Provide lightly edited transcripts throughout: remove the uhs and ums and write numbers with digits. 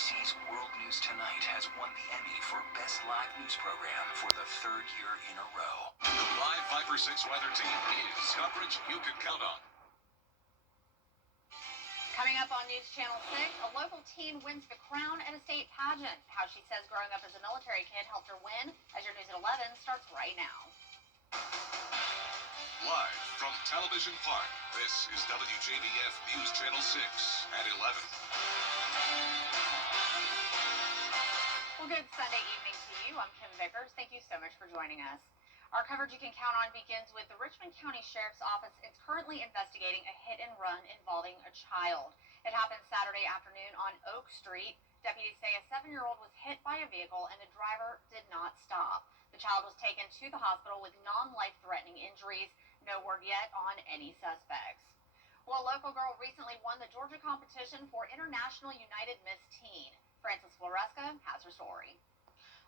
ABC's World News Tonight has won the Emmy for Best Live News Program for the third year in a row. The live 5 for 6 weather team is coverage you can count on. Coming up on News Channel 6, a local teen wins the crown at a state pageant. How she says growing up as a military kid helped her win. As your News at 11 starts right now. Live from Television Park, this is WJBF News Channel 6 at 11. Well, good Sunday evening to you. I'm Kim Vickers. Thank you so much for joining us. Our coverage you can count on begins with the Richmond County Sheriff's Office. It's currently investigating a hit and run involving a child. It happened Saturday afternoon on Oak Street. Deputies say a 7-year-old was hit by a vehicle and the driver did not stop. The child was taken to the hospital with non-life-threatening injuries. No word yet on any suspects. Well, a local girl recently won the Georgia competition for International United Miss Teen. Frances Floresca has her story.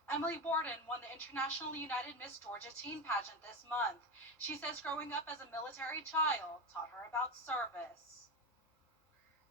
Emily Borden won the International United Miss Georgia Teen Pageant this month. She says growing up as a military child taught her about service.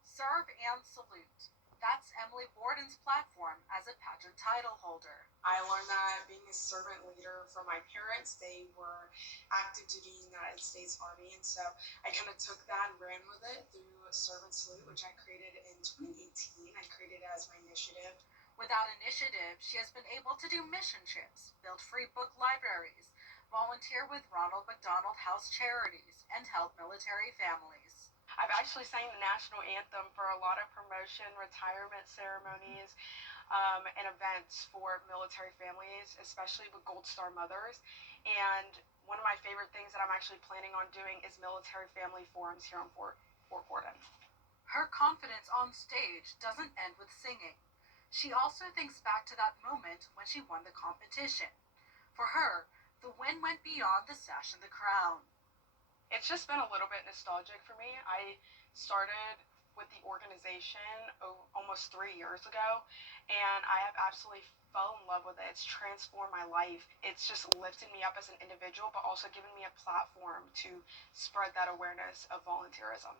Serve and salute. That's Emily Borden's platform as a pageant title holder. I learned that being a servant leader from my parents. They were active duty in the United States Army, and so I kind of took that and ran with it through a servant salute, which I created in 2018. I created it as my initiative. With that initiative, she has been able to do mission trips, build free book libraries, volunteer with Ronald McDonald House Charities, and help military families. I've actually sang the national anthem for a lot of promotion, retirement ceremonies, and events for military families, especially with Gold Star mothers. And one of my favorite things that I'm actually planning on doing is military family forums here on Fort Gordon. Her confidence on stage doesn't end with singing. She also thinks back to that moment when she won the competition. For her, the win went beyond the sash and the crown. It's just been a little bit nostalgic for me. I started with the organization almost 3 years ago, and I have absolutely fell in love with it. It's transformed my life. It's just lifted me up as an individual, but also given me a platform to spread that awareness of volunteerism.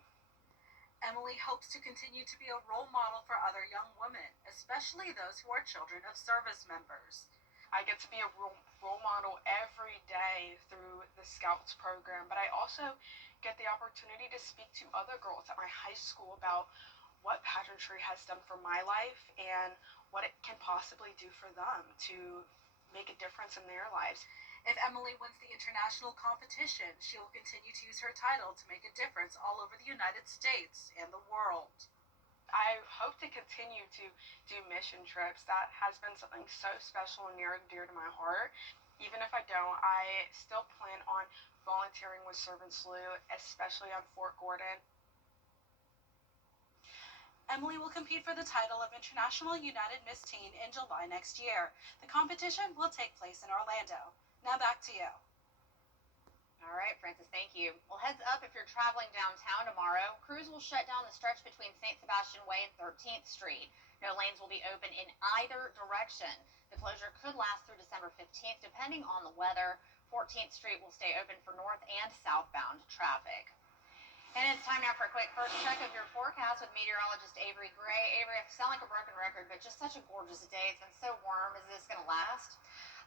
Emily hopes to continue to be a role model for other young women, especially those who are children of service members. I get to be a role model every day through the Scouts program, but I also get the opportunity to speak to other girls at my high school about what pageantry has done for my life and what it can possibly do for them to make a difference in their lives. If Emily wins the international competition, she will continue to use her title to make a difference all over the United States and the world. I hope to continue to do mission trips. That has been something so special and near and dear to my heart. Even if I don't, I still plan on volunteering with Serve and Salute, especially on Fort Gordon. Emily will compete for the title of International United Miss Teen in July next year. The competition will take place in Orlando. Now back to you. All right, Frances, thank you. Well, heads up if you're traveling downtown tomorrow. Crews will shut down the stretch between St. Sebastian Way and 13th Street. No lanes will be open in either direction. The closure could last through December 15th, depending on the weather. 14th Street will stay open for north and southbound traffic. And it's time now for a quick first check of your forecast with meteorologist Avery Gray. Avery, I sound like a broken record, but just such a gorgeous day. It's been so warm. Is this going to last?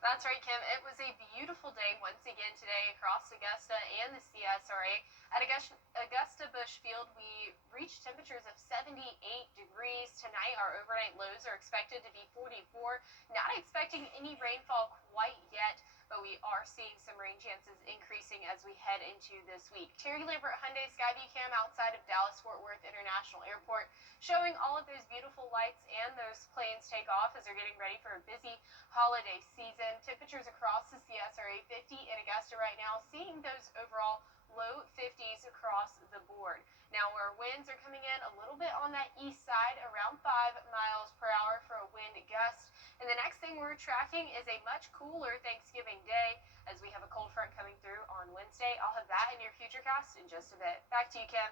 That's right, Kim. It was a beautiful day once again today across Augusta and the CSRA. At Augusta Busch Field, we reached temperatures of 78 degrees. Tonight, our overnight lows are expected to be 44. Not expecting any rainfall quite yet, but we are seeing some rain chances increasing as we head into this week. Terry Lambert Hyundai Skyview Cam outside of Dallas-Fort Worth International Airport, showing all of those beautiful lights and those planes take off as they're getting ready for a busy holiday season. Temperatures across the CSRA 50 in Augusta right now, seeing those overall low 50s across the board. Now, where winds are coming in a little bit on that east side, around 5 miles per hour for a wind gust. And the next thing we're tracking is a much cooler Thanksgiving day as we have a cold front coming through on Wednesday. I'll have that in your futurecast in just a bit. Back to you, Kim.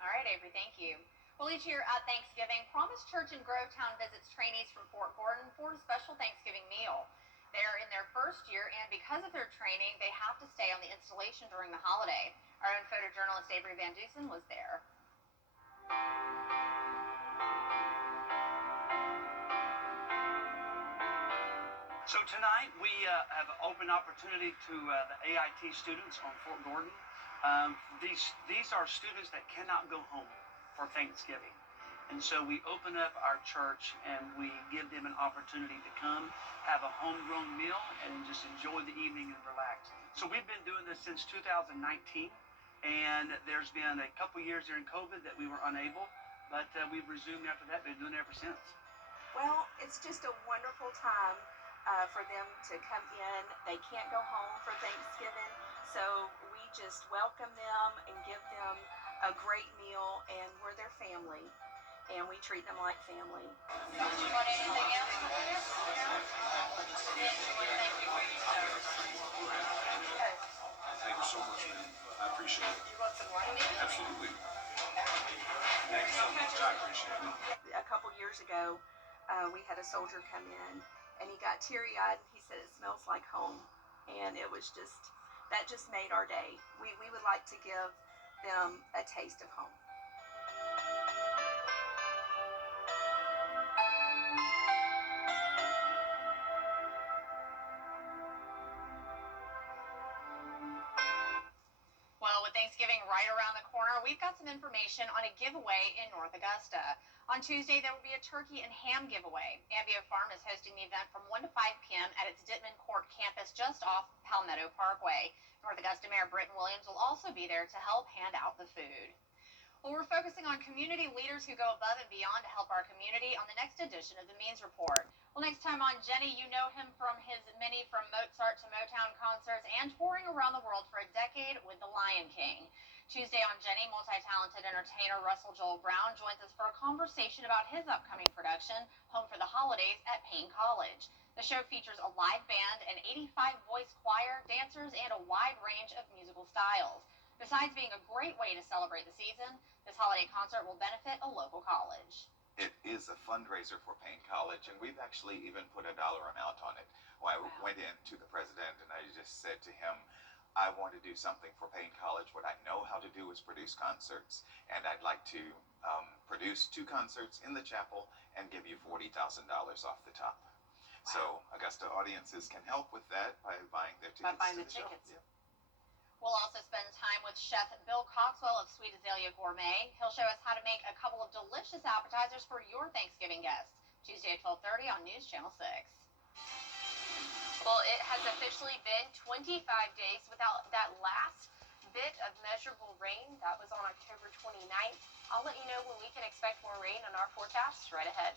All right, Avery, thank you. Well, each year at Thanksgiving, Promise Church in Grovetown visits trainees from Fort Gordon for a special Thanksgiving meal. They're in their first year, and because of their training, they have to stay on the installation during the holiday. Our own photojournalist Avery Van Dusen was there. So tonight we have an open opportunity to the AIT students on Fort Gordon. These are students that cannot go home for Thanksgiving. And so we open up our church and we give them an opportunity to come, have a homegrown meal, and just enjoy the evening and relax. So we've been doing this since 2019, and there's been a couple years during COVID that we were unable, but we've resumed after that. Been doing it ever since. Well, it's just a wonderful time for them to come in. They can't go home for Thanksgiving, so we just welcome them and give them a great meal, and we're their family, and we treat them like family. Do you want anything else from us? Thank you for your service. Yes. Thank you so much, man. I appreciate it. You want some wine? Absolutely. Thank you so much. I appreciate it. A couple years ago, we had a soldier come in, and he got teary-eyed, and he said it smells like home, and it was that just made our day. We would like to give them a taste of home. Well, with Thanksgiving right around the corner, we've got some information on a giveaway in North Augusta. On Tuesday, there will be a turkey and ham giveaway. Ambio Farm is hosting the event from 1 to 5 p.m. at its Dittman Court campus just off Palmetto Parkway. North Augusta Mayor Britton Williams will also be there to help hand out the food. Well, we're focusing on community leaders who go above and beyond to help our community on the next edition of the Means Report. Well, next time on Jenny, you know him from his many From Mozart to Motown concerts and touring around the world for a decade with the Lion King. Tuesday on Jenny, multi-talented entertainer Russell Joel Brown joins us for a conversation about his upcoming production, Home for the Holidays at Payne College. The show features a live band, an 85-voice choir, dancers, and a wide range of musical styles. Besides being a great way to celebrate the season, this holiday concert will benefit a local college. It is a fundraiser for Payne College, and we've actually even put a dollar amount on it. Well, I went in to the president and I just said to him, I want to do something for Payne College. What I know how to do is produce concerts, and I'd like to produce 2 concerts in the chapel and give you $40,000 off the top. Wow. So Augusta audiences can help with that by buying their tickets. By buying the tickets. Yeah. We'll also spend time with Chef Bill Coxwell of Sweet Azalea Gourmet. He'll show us how to make a couple of delicious appetizers for your Thanksgiving guests. Tuesday at 12:30 on News Channel 6. Well, it has officially been 25 days without that last bit of measurable rain. That was on October 29th. I'll let you know when we can expect more rain on our forecast right ahead.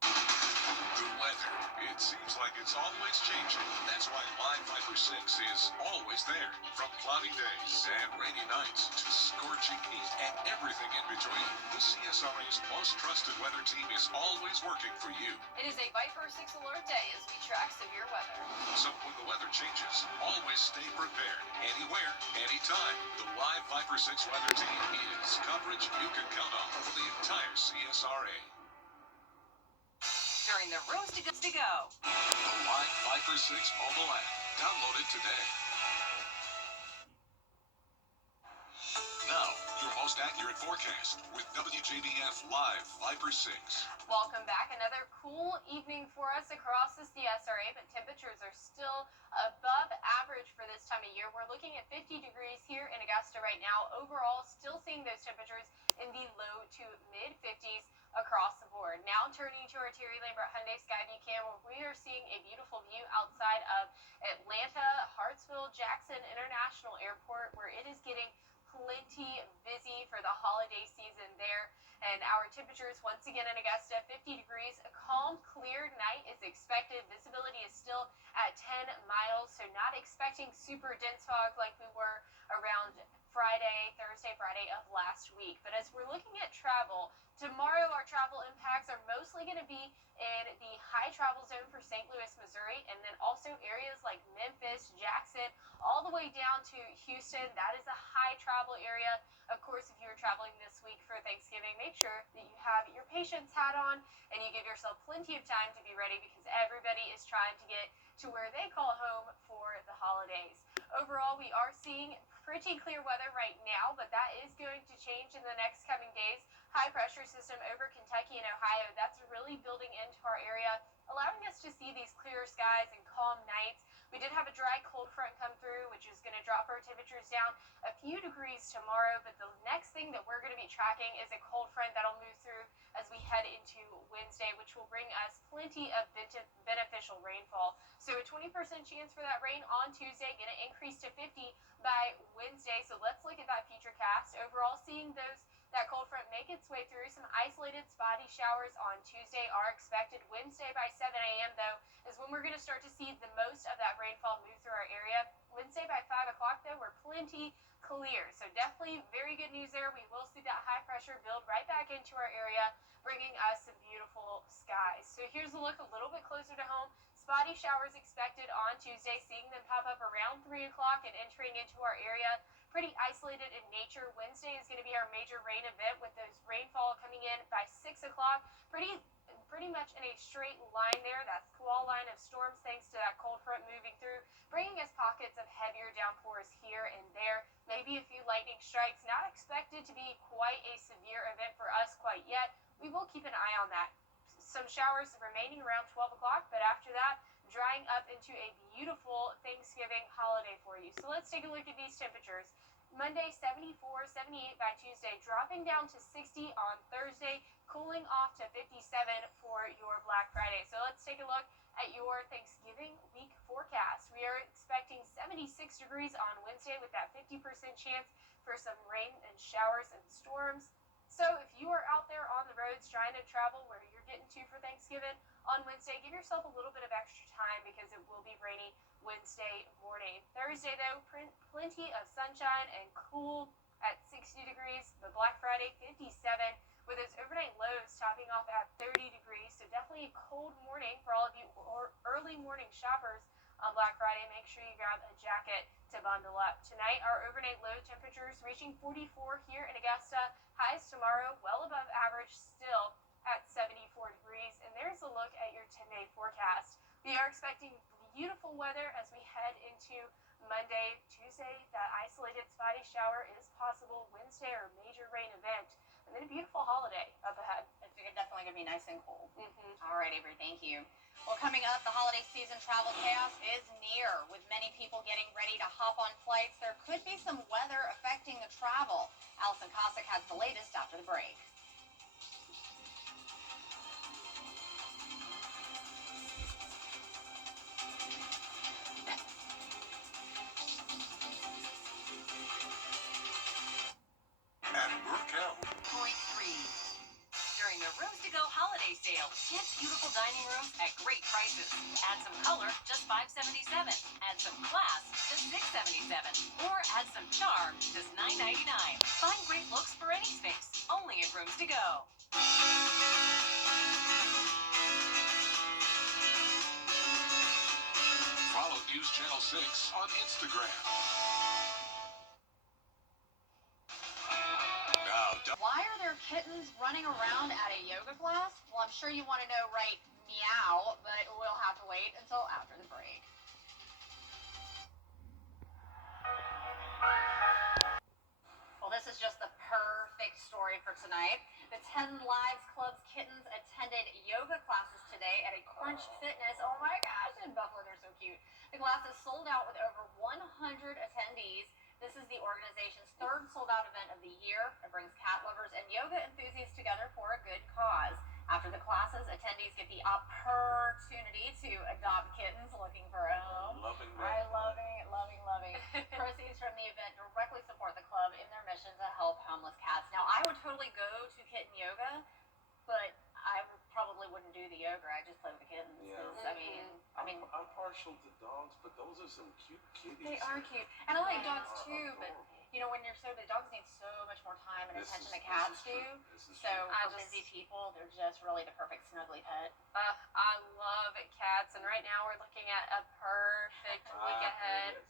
The weather. It seems like it's always changing. That's why Live Viper 6 is always there. From cloudy days and rainy nights to scorching heat and everything in between, the CSRA's most trusted weather team is always working for you. It is a Viper 6 alert day as we track severe weather. So when the weather changes, always stay prepared. Anywhere, anytime. The Live Viper 6 weather team is coverage you can count on for the entire CSRA. During the Roast to Go. The Live Viper 6 mobile app. Download it today. Now, your most accurate forecast with WJBF Live Viper 6. Welcome back. Another cool evening for us across the CSRA, but temperatures are still above average for this time of year. We're looking at 50 degrees here in Augusta right now. Overall, still seeing those temperatures in the low to mid 50s across the board. Now turning to our Terry Lambert Hyundai Skyview Cam, where we are seeing a beautiful view outside of Atlanta, Hartsville, Jackson International Airport, where it is getting plenty busy for the holiday season there. And our temperatures once again in Augusta, 50 degrees. A calm, clear night is expected. Visibility is still at 10 miles, so not expecting super dense fog like we were around Thursday, Friday of last week. But as we're looking at travel, tomorrow our travel impacts are mostly going to be in the high travel zone for St. Louis, Missouri, and then also areas like Memphis, Jackson, all the way down to Houston. That is a high travel area. Of course, if you're traveling this week for Thanksgiving, make sure that you have your patience hat on and you give yourself plenty of time to be ready, because everybody is trying to get to where they call home for the holidays. Overall, we are seeing pretty clear weather right now, but that is going to change in the next coming days. high pressure system over Kentucky and Ohio. That's really building into our area, allowing us to see these clear skies and calm nights. We did have a dry cold front come through, which is going to drop our temperatures down a few degrees tomorrow. But the next thing that we're going to be tracking is a cold front that'll move through as we head into Wednesday, which will bring us plenty of beneficial rainfall. So a 20% chance for that rain on Tuesday, going to increase to 50 by Wednesday. So let's look at that future cast. Overall, seeing that cold front make its way through. Some isolated spotty showers on Tuesday are expected. Wednesday by 7 a.m., though, is when we're going to start to see the most of that rainfall move through our area. Wednesday by 5 o'clock, though, we're plenty clear. So definitely very good news there. We will see that high pressure build right back into our area, bringing us some beautiful skies. So here's a look a little bit closer to home. Spotty showers expected on Tuesday, seeing them pop up around 3 o'clock and entering into our area. Pretty isolated in nature. Wednesday is going to be our major rain event with those rainfall coming in by 6 o'clock. Pretty much in a straight line there. That squall line of storms thanks to that cold front moving through, bringing us pockets of heavier downpours here and there. Maybe a few lightning strikes. Not expected to be quite a severe event for us quite yet. We will keep an eye on that. Some showers remaining around 12 o'clock, but after that, drying up into a beautiful Thanksgiving holiday for you. So let's take a look at these temperatures. Monday, 74, 78 by Tuesday, dropping down to 60 on Thursday, cooling off to 57 for your Black Friday. So let's take a look at your Thanksgiving week forecast. We are expecting 76 degrees on Wednesday with that 50% chance for some rain and showers and storms. So if you are out there on the roads trying to travel where you're getting to for Thanksgiving on Wednesday, give yourself a little bit of extra time because it will be rainy Wednesday morning. Thursday, though, plenty of sunshine and cool at 60 degrees. But Black Friday, 57 with its overnight lows topping off at 30 degrees. So definitely a cold morning for all of you early morning shoppers on Black Friday. Make sure you grab a jacket to bundle up. Tonight, our overnight low temperatures reaching 44 here in Augusta. Highs tomorrow, well above average still at 74 degrees. And there's a look at your 10-day forecast. We are expecting beautiful weather as we head into Monday. Tuesday, that isolated spotty shower is possible. Wednesday, our major rain event. And then a beautiful holiday up ahead. It's definitely going to be nice and cold. All right, Avery, thank you. Well, coming up, the holiday season travel chaos is near, with many people getting ready to hop on flights. There could be some weather affecting the travel. Allison Cossack has the latest after the break. At Burkell. Point 3. During the Rooms to Go holiday sale, get beautiful dining rooms at great prices. Add some color, just $5.77. Add some class, just $6.77. Or add some charm, just $9.99. Find great looks for any space, only at Rooms to Go. Follow News Channel 6 on Instagram. Why are there kittens running around at a yoga class? Well, I'm sure you want to know, right? Meow, but we'll have to wait until after the break. Well, this is just the perfect story for tonight. The 10 Lives Club's kittens attended yoga classes today at a Crunch Fitness. Oh my gosh, in Buffalo, they're so cute. The classes sold out with over 100 attendees. This is the organization's third sold-out event of the year. It brings cat lovers and yoga enthusiasts together for a good cause. After the classes, attendees get the opportunity to adopt kittens looking for a home. Loving. Proceeds from the event directly support the club in their mission to help homeless cats. Now, I would totally go to kitten yoga, but I probably wouldn't do the yoga. I just play with the kittens. Yeah. I'm partial to dogs, but those are some cute kitties. They are cute. And I like dogs too, but you know, when you're so busy, dogs need so much more time and attention than cats do. So for busy people, they're just really the perfect snuggly pet. I love cats, and right now we're looking at a perfect week ahead.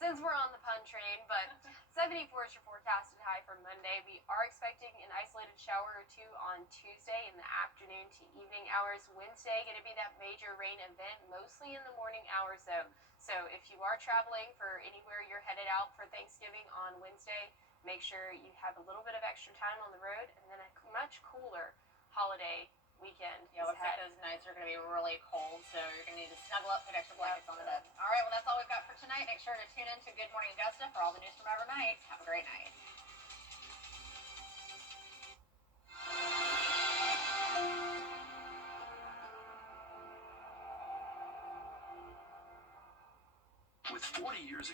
Since we're on the pun train, but 74 is your forecasted high for Monday. We are expecting an isolated shower or two on Tuesday in the afternoon to evening hours. Wednesday going to be that major rain event, mostly in the morning hours though. So if you are traveling for anywhere you're headed out for Thanksgiving on Wednesday, make sure you have a little bit of extra time on the road and then a much cooler holiday weekend. Yeah, is looks like ahead. those nights are going to be really cold, so you're going to need to snuggle up, put extra blankets on the bed. All right, well, that's all we've got for tonight. Make sure to tune in to Good Morning Augusta for all the news from overnight. Have a great night. With 40 years